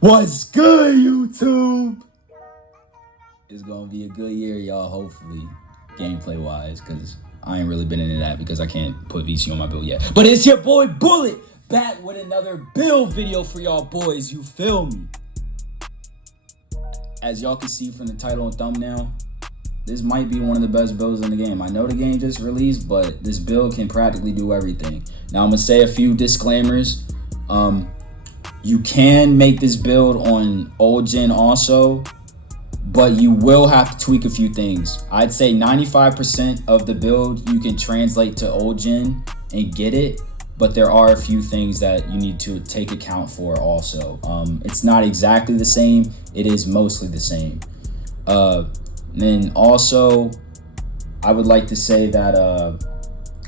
What's good, YouTube? It's gonna be a good year, y'all, hopefully, gameplay wise, because I ain't really been into that because I can't put VC on my build yet. But it's your boy Bullet back with another build video for y'all boys, you feel me? As y'all can see from the title and thumbnail, this might be one of the best builds in the game. I know the game just released, but this build can practically do everything. Now I'm gonna say a few disclaimers. You can make this build on old gen also, but you will have to tweak a few things. I'd say 95% of the build you can translate to old gen and get it, but there are a few things that you need to take account for also. It's not exactly the same, it is mostly the same. Then also, I would like to say that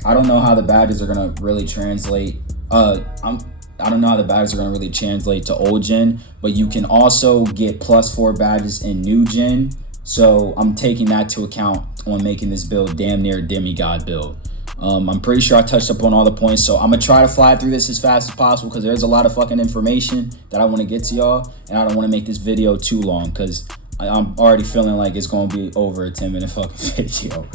I don't know how the badges are gonna really translate. I don't know how the badges are going to really translate to old gen, but you can also get +4 badges in new gen. So I'm taking that to account on making this build damn near demigod build. I'm pretty sure I touched up on all the points, so I'm going to try to fly through this as fast as possible because there's a lot of fucking information that I want to get to y'all, and I don't want to make this video too long because I'm already feeling like it's going to be over a 10-minute fucking video.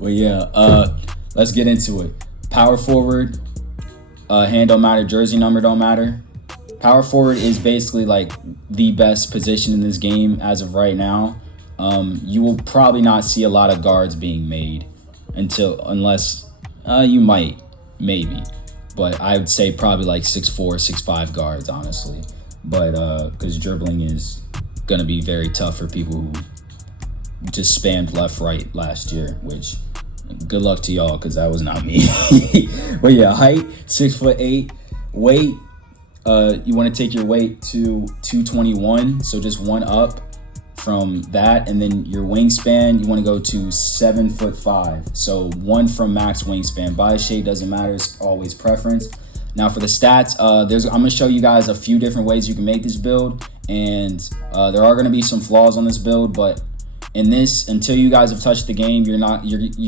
But yeah, let's get into it. Power forward. Hand don't matter, jersey number don't matter. Power forward is basically like the best position in this game as of right now. You will probably not see a lot of guards being made unless you might, maybe, but I would say probably like 6'4", 6'5" guards, honestly. But because dribbling is gonna be very tough for people who just spammed left right last year, which good luck to y'all because that was not me. But yeah, height 6'8", weight, you want to take your weight to 221, so just one up from that, and then your wingspan you want to go to 7'5", so one from max wingspan. Body shape doesn't matter, it's always preference. Now for the stats, I'm going to show you guys a few different ways you can make this build, and there are going to be some flaws on this build, but in this, until you guys have touched the game, you're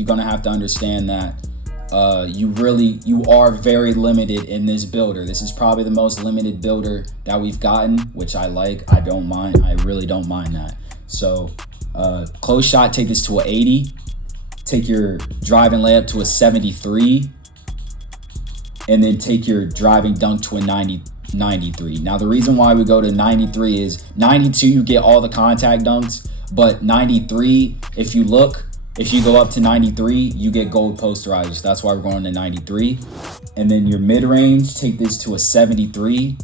gonna have to understand that you are very limited in this builder. This is probably the most limited builder that we've gotten, which I like. I don't mind. I really don't mind that. So close shot, take this to a 80. Take your driving layup to a 73, and then take your driving dunk to a 93. Now the reason why we go to 93 is 92 you get all the contact dunks, but 93, if you go up to 93, you get gold posterizers. That's why we're going to 93. And then your mid-range, take this to a 73,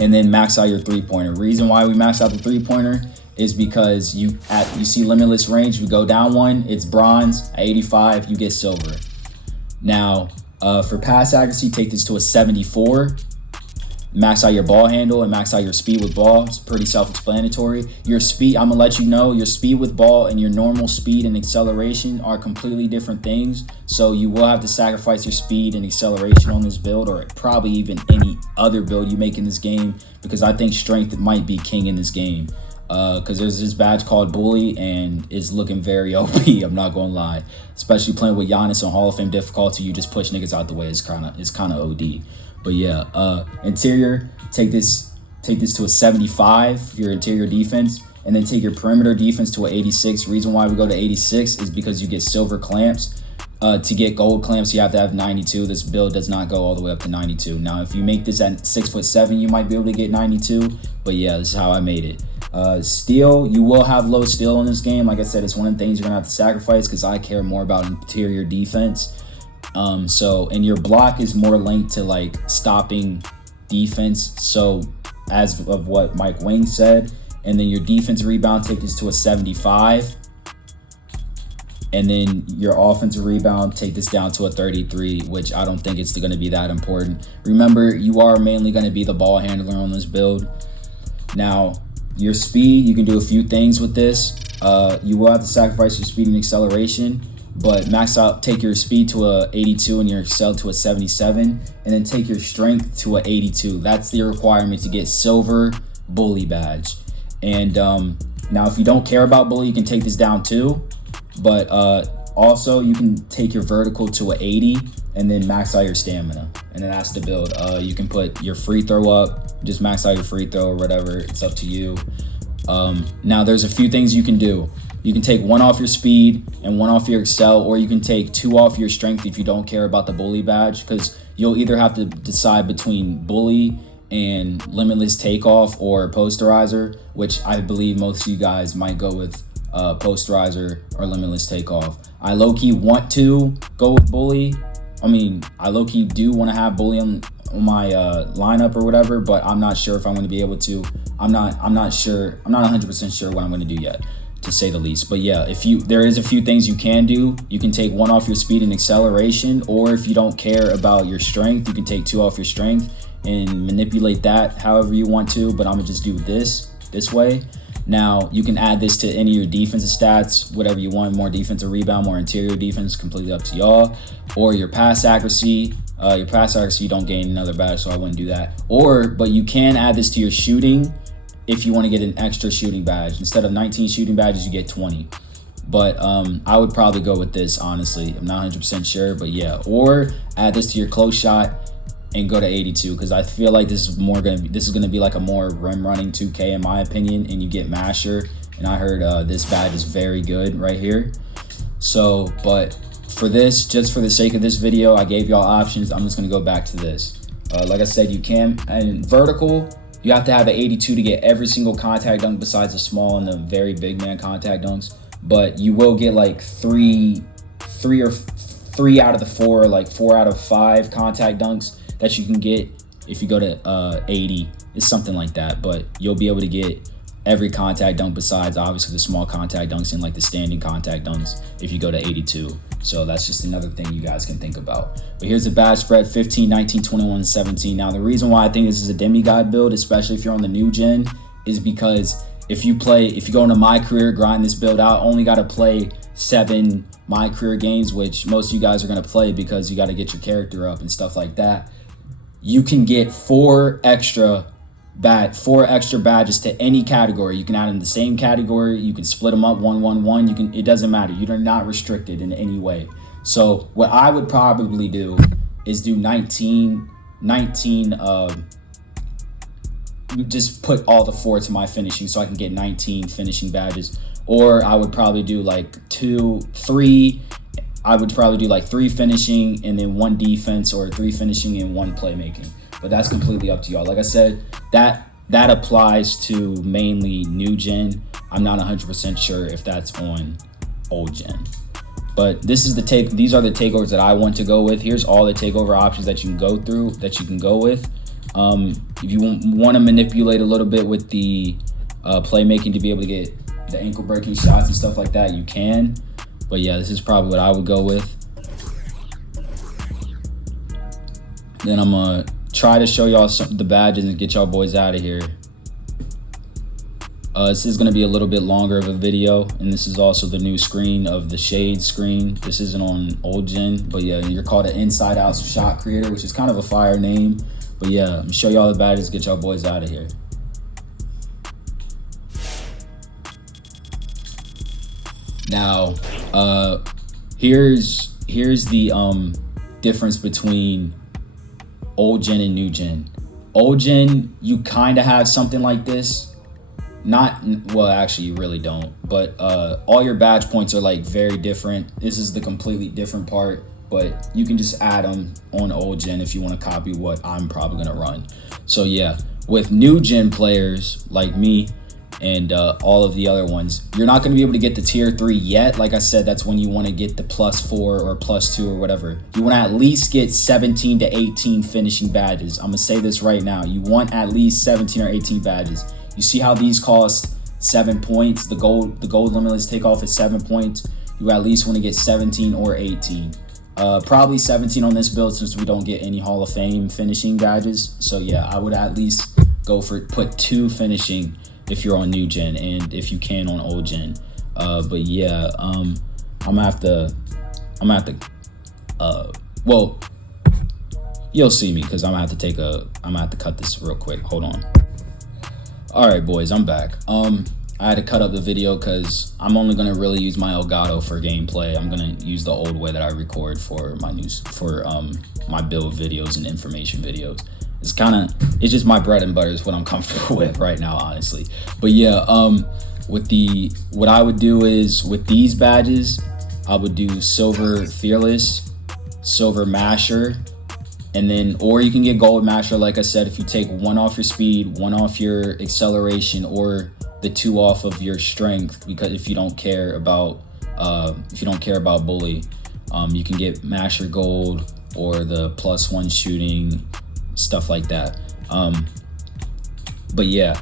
and then max out your three-pointer. Reason why we max out the three-pointer is because you see limitless range, you go down one, it's bronze. At 85, you get silver. Now, for pass accuracy, take this to a 74. Max out your ball handle and max out your speed with ball. It's pretty self-explanatory. Your speed, I'm gonna let you know, your speed with ball and your normal speed and acceleration are completely different things. So you will have to sacrifice your speed and acceleration on this build, or probably even any other build you make in this game, because I think strength might be king in this game. Because there's this badge called Bully and it's looking very OP, I'm not gonna lie. Especially playing with Giannis on Hall of Fame difficulty, you just push niggas out the way. It's kind of OD. But yeah, interior, take this to a 75 for your interior defense, and then take your perimeter defense to an 86. Reason why we go to 86 is because you get silver clamps. To get gold clamps, you have to have 92. This build does not go all the way up to 92. Now, if you make this at 6'7", you might be able to get 92. But yeah, this is how I made it. Steel, you will have low steel in this game. Like I said, it's one of the things you're gonna have to sacrifice because I care more about interior defense. And your block is more linked to like stopping defense, so as of what Mike Wing said. And then your defense rebound, take this to a 75, and then your offensive rebound, take this down to a 33, which I don't think it's going to be that important. Remember, you are mainly going to be the ball handler on this build. Now your speed, you can do a few things with this. You will have to sacrifice your speed and acceleration, but max out, take your speed to a 82 and your excel to a 77, and then take your strength to a 82. That's the requirement to get silver bully badge. And now if you don't care about bully, you can take this down too, but also you can take your vertical to a 80 and then max out your stamina, and then that's the build. You can put your free throw up, just max out your free throw or whatever. It's up to you. Now there's a few things you can do. You can take 1 off your speed and 1 off your excel, or you can take 2 off your strength if you don't care about the bully badge, because you'll either have to decide between bully and limitless takeoff or posterizer, which I believe most of you guys might go with posterizer or limitless takeoff. I low-key want to go with bully. I mean, I low-key do want to have bully on my lineup or whatever, but I'm not sure if I'm going to be able to. I'm not sure. I'm not 100% sure what I'm going to do yet, to say the least. But yeah, there is a few things you can do. You can take 1 off your speed and acceleration, or if you don't care about your strength, you can take 2 off your strength and manipulate that however you want to. But I'm gonna just do this way. Now you can add this to any of your defensive stats, whatever you want, more defensive rebound, more interior defense, completely up to y'all. Or your pass accuracy. Your pass accuracy, you don't gain another badge, so I wouldn't do that. But you can add this to your shooting if you want to get an extra shooting badge. Instead of 19 shooting badges, you get 20. But I would probably go with this, honestly. I'm not 100% sure, but yeah. Or add this to your close shot and go to 82, because I feel like this is gonna be like a more rim running 2K in my opinion, and you get masher. And I heard this badge is very good right here. So, but for this, just for the sake of this video, I gave y'all options. I'm just gonna go back to this. Like I said, you can, and vertical, you have to have an 82 to get every single contact dunk besides the small and the very big man contact dunks. But you will get like three out of the 4, like 4 out of 5 contact dunks that you can get if you go to 80. It's something like that. But you'll be able to get every contact dunk besides obviously the small contact dunks and like the standing contact dunks if you go to 82. So that's just another thing you guys can think about. But here's the badge spread: 15, 19, 21, 17. Now the reason why I think this is a demigod build, especially if you're on the new gen, is because if you go into my career, grind this build out, only got to play 7 my career games, which most of you guys are going to play because you got to get your character up and stuff like that. You can get 4 extra badges to any category. You can add in the same category. You can split them up 1, 1, 1. It doesn't matter. You're not restricted in any way. So what I would probably do is do 19. Just put all the 4 to my finishing so I can get 19 finishing badges. Or I would probably do like 3. I would probably do like 3 finishing and then 1 defense, or 3 finishing and 1 playmaking. But that's completely up to y'all. Like I said, that applies to mainly new gen. I'm not 100% sure if that's on old gen. But these are the takeovers that I want to go with. Here's all the takeover options that you can go through, that you can go with. If you want to manipulate a little bit with the playmaking to be able to get the ankle breaking shots and stuff like that, you can. But yeah, this is probably what I would go with. Then I'm gonna try to show y'all the badges and get y'all boys out of here. This is gonna be a little bit longer of a video, and this is also the new screen of the shade screen. This isn't on old gen, but yeah, you're called an inside out shot creator, which is kind of a fire name. But yeah, I'm gonna show y'all the badges, get y'all boys out of here. Now, here's the difference between old gen and new gen. Old gen, you kind of have something like this. Well, actually you really don't, but all your badge points are like very different. This is the completely different part, but you can just add them on old gen if you want to copy what I'm probably gonna run. So yeah, with new gen players like me and all of the other ones, you're not going to be able to get the tier 3 yet. Like I said, that's when you want to get the +4 or +2 or whatever. You want to at least get 17 to 18 finishing badges. I'm gonna say this right now, you want at least 17 or 18 badges. You see how these cost 7 points? The gold limitless takeoff is 7 points. You at least want to get 17 or 18. Probably 17 on this build, since we don't get any Hall of Fame finishing badges. So yeah, I would at least go for put 2 finishing if you're on new gen, and if you can on old gen. But yeah, I'm gonna have to well, you'll see me, because I'm gonna have to cut this real quick. Hold on. All right, boys, I'm back. I had to cut up the video because I'm only gonna really use my Elgato for gameplay. I'm gonna use the old way that I record for my my build videos and information videos. it's just my bread and butter is what I'm comfortable with right now, honestly. But yeah, what I would do is with these badges, I would do silver fearless, silver masher, and then, or you can get gold masher, like I said, if you take 1 off your speed, 1 off your acceleration, or the 2 off of your strength, because if you don't care about bully, you can get masher gold or the +1 shooting, stuff like that. But yeah,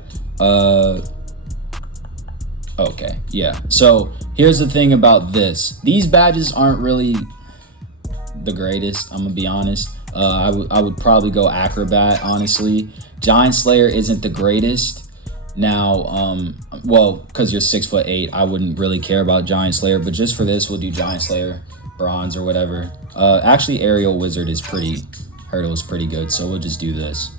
okay, yeah. So here's the thing about this. These badges aren't really the greatest, I'm gonna be honest. I would probably go acrobat, honestly. Giant Slayer isn't the greatest. Now, well, because you're 6'8", I wouldn't really care about Giant Slayer, but just for this, we'll do Giant Slayer, bronze or whatever. Actually, Aerial Wizard is Hurdle is pretty good, so we'll just do this.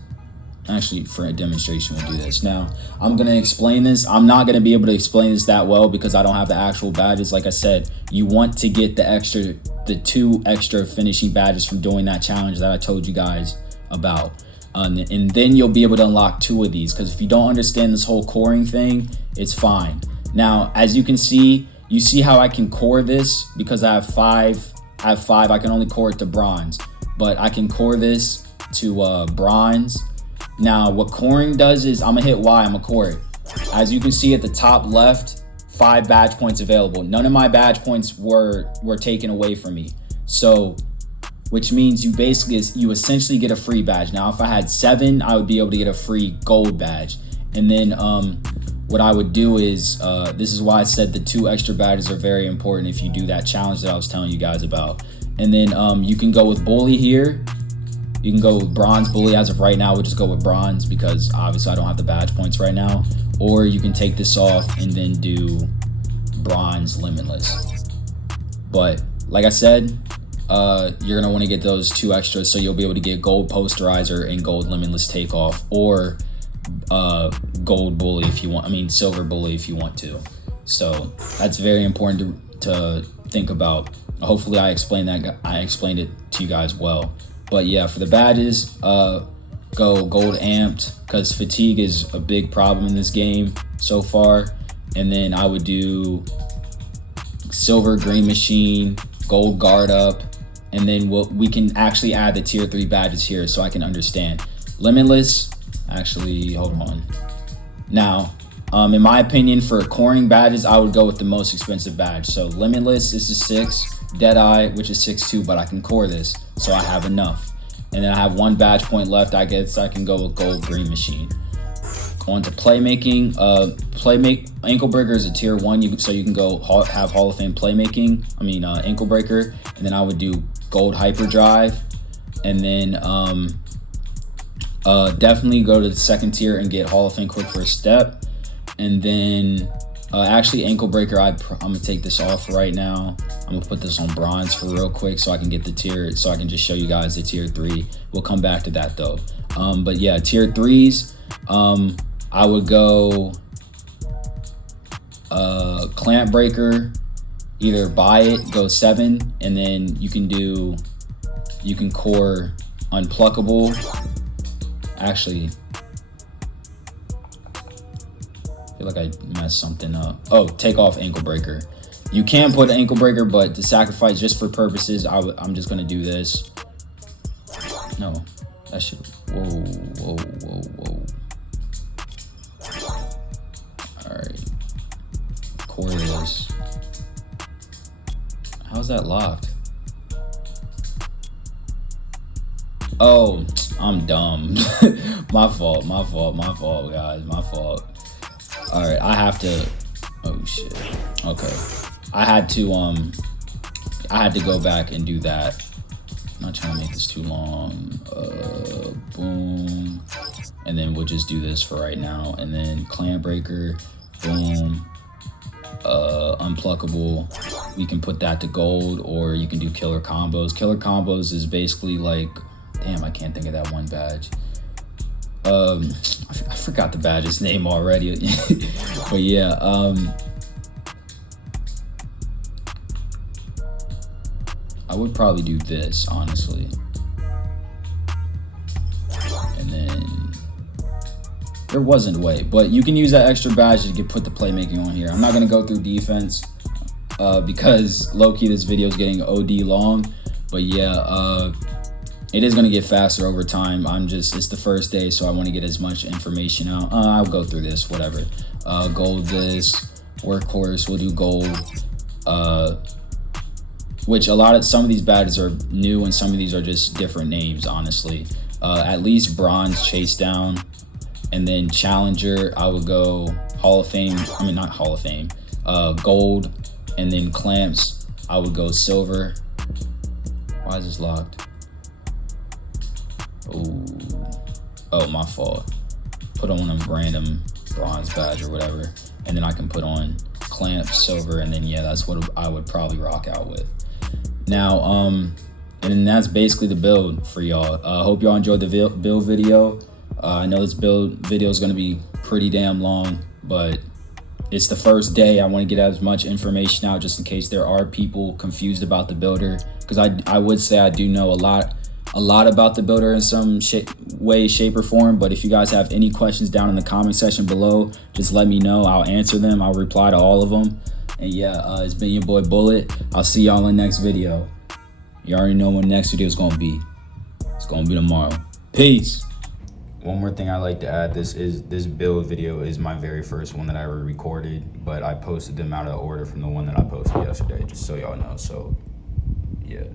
Actually, for a demonstration, we'll do this. Now, I'm gonna explain this. I'm not gonna be able to explain this that well because I don't have the actual badges. Like I said, you want to get the 2 extra finishing badges from doing that challenge that I told you guys about. And then you'll be able to unlock 2 of these, because if you don't understand this whole coring thing, it's fine. Now, as you can see, you see how I can core this because I have 5. I can only core it to bronze, but I can core this to bronze. Now, what coring does is I'm gonna hit Y, I'm gonna core it. As you can see at the top left, 5 badge points available. None of my badge points were taken away from me. So, which means you essentially get a free badge. Now, if I had 7, I would be able to get a free gold badge. And then what I would do is, this is why I said the 2 extra badges are very important if you do that challenge that I was telling you guys about. And then you can go with bully here. You can go with bronze bully. As of right now, we'll just go with bronze because obviously I don't have the badge points right now. Or you can take this off and then do bronze limitless. But like I said, you're gonna want to get those 2 extras, so you'll be able to get gold posterizer and gold limitless takeoff, or gold bully if you want. I mean silver bully if you want to. So that's very important to think about. Hopefully I explained it to you guys well. But yeah, for the badges, go gold amped, because fatigue is a big problem in this game so far. And then I would do silver green machine, gold guard up, and then we can actually add the tier 3 badges here so I can understand. Limitless, actually, hold on. Now, in my opinion, for coring badges, I would go with the most expensive badge. So limitless is a 6, Deadeye, which is 6'2", but I can core this, so I have enough. And then I have 1 badge point left. I guess I can go with gold green machine. On to playmaking. Ankle breaker is a tier 1, so you can go have Hall of Fame playmaking. I mean ankle breaker, and then I would do gold hyperdrive, and then definitely go to the 2nd tier and get Hall of Fame quick first step. And then actually ankle breaker, I'm gonna take this off right now. I'm gonna put this on bronze for real quick so I can get the tier, so I can just show you guys the tier 3. We'll come back to that though. But yeah, tier 3s, I would go clamp breaker, either buy it, go 7, and then you can core unpluckable. Actually, I feel like I messed something up. Oh, take off ankle breaker. You can put ankle breaker, but to sacrifice just for purposes, I'm just gonna do this. No, that should. Whoa. All right, core this. How's that locked? Oh, I'm dumb. my fault, guys. My fault. All right, I have to. Oh shit. Okay, I had to go back and do that. I'm not trying to make this too long. Boom, and then we'll just do this for right now. And then clamp breaker, boom. Unpluckable, we can put that to gold, or you can do killer combos. Killer combos is basically like, damn, I can't think of that 1 badge. I forgot the badge's name already. But yeah, I would probably do this, honestly. And then There wasn't a way, but you can use that extra badge to put the playmaking on here. I'm not going to go through defense because low-key this video is getting OD long. But yeah, it is going to get faster over time. It's the first day, so I want to get as much information out. I'll go through this, whatever. Gold this, workhorse, we'll do gold. Which some of these badges are new and some of these are just different names, honestly. At least bronze, chase down. And then challenger, I would go Hall of Fame. I mean, not Hall of Fame. Gold, and then clamps, I would go silver. Why is this locked? Oh, my fault. Put on a random bronze badge or whatever, and then I can put on clamps, silver, and then yeah, that's what I would probably rock out with. Now, and then that's basically the build for y'all. Hope y'all enjoyed the build video. I know this build video is going to be pretty damn long, but it's the first day. I want to get as much information out just in case there are people confused about the builder, because I would say I do know a lot about the builder in some way, shape, or form. But if you guys have any questions down in the comment section below, just let me know. I'll answer them. I'll reply to all of them. And yeah, it's been your boy Bullet. I'll see y'all in the next video. You already know when the next video is going to be. It's going to be tomorrow. Peace. One more thing I like to add, this build video is my very first one that I ever recorded, but I posted them out of order from the one that I posted yesterday, just so y'all know. So yeah.